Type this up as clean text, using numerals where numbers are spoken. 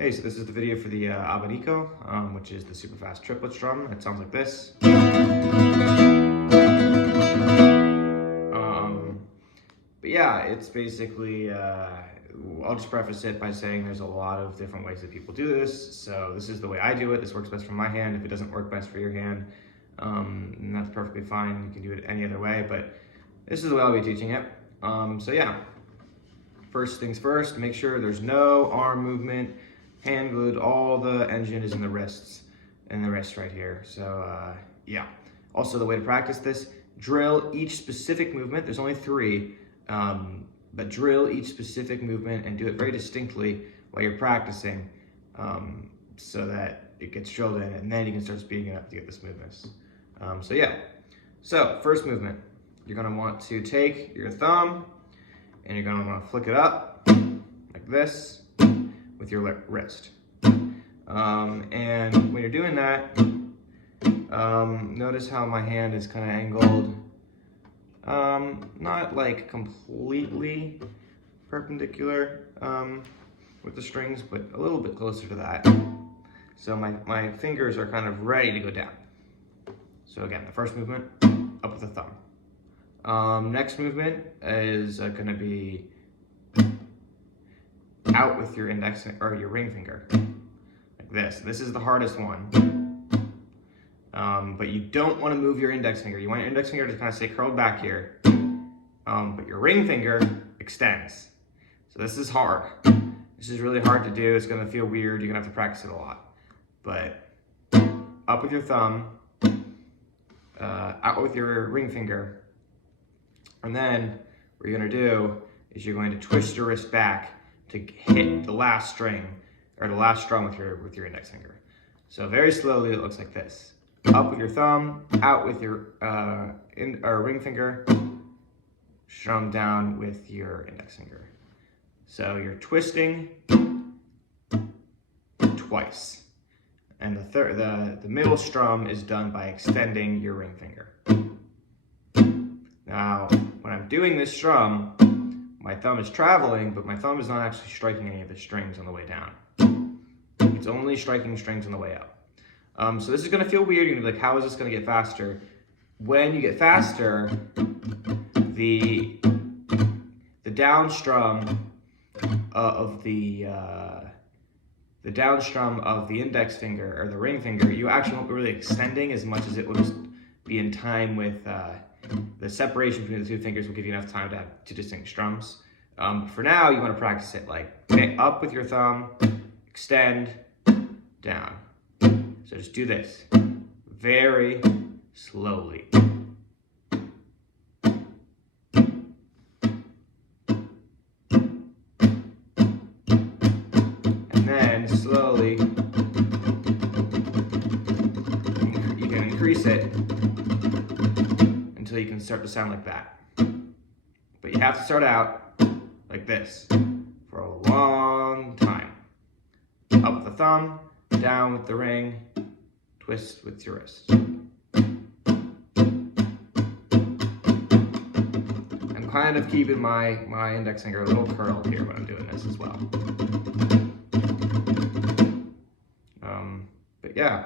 Hey, so this is the video for the Abanico, which is the super fast triplet strum. It sounds like this. But yeah, it's basically, I'll just preface it by saying there's a lot of different ways that people do this. So this is the way I do it. This works best for my hand. If it doesn't work best for your hand, then that's perfectly fine. You can do it any other way, but this is the way I'll be teaching it. So yeah, first things first, make sure there's no arm movement. Hand glued, all the engine is in the wrists, and the wrist right here. So yeah. Also, the way to practice this, drill each specific movement. There's only 3, but drill each specific movement and do it very distinctly while you're practicing, so that it gets drilled in, and then you can start speeding it up to get the smoothness. So yeah. So first movement, you're gonna want to take your thumb and you're gonna want to flick it up like this with your wrist. And when you're doing that, notice how my hand is kind of angled, not like completely perpendicular with the strings, but a little bit closer to that. So my fingers are kind of ready to go down. So again, the first movement, up with the thumb. Next movement is going to be out with your index or your ring finger, like this. This is the hardest one, but you don't want to move your index finger. You want your index finger to kind of stay curled back here, but your ring finger extends. So this is hard. This is really hard to do. It's going to feel weird. You're going to have to practice it a lot. But up with your thumb, out with your ring finger, and then what you're going to do is you're going to twist your wrist back to hit the last string, or the last strum with your index finger. So very slowly, it looks like this. Up with your thumb, out with your ring finger, strum down with your index finger. So you're twisting twice. And the middle strum is done by extending your ring finger. Now, when I'm doing this strum, my thumb is traveling, but my thumb is not actually striking any of the strings on the way down. It's only striking strings on the way up. So this is going to feel weird. You're going to be like, how is this going to get faster? When you get faster, the down strum of the down strum of the index finger or the ring finger, you actually won't be really extending as much as it will just be in time with the separation between the 2 fingers will give you enough time to have 2 distinct strums. For now, you want to practice it like up with your thumb, extend, down. So just do this very slowly. And then slowly, you can increase it until you can start to sound like that. But you have to start out like this for a long time. Up with the thumb, down with the ring, twist with your wrist. I'm kind of keeping my index finger a little curled here when I'm doing this as well. But yeah.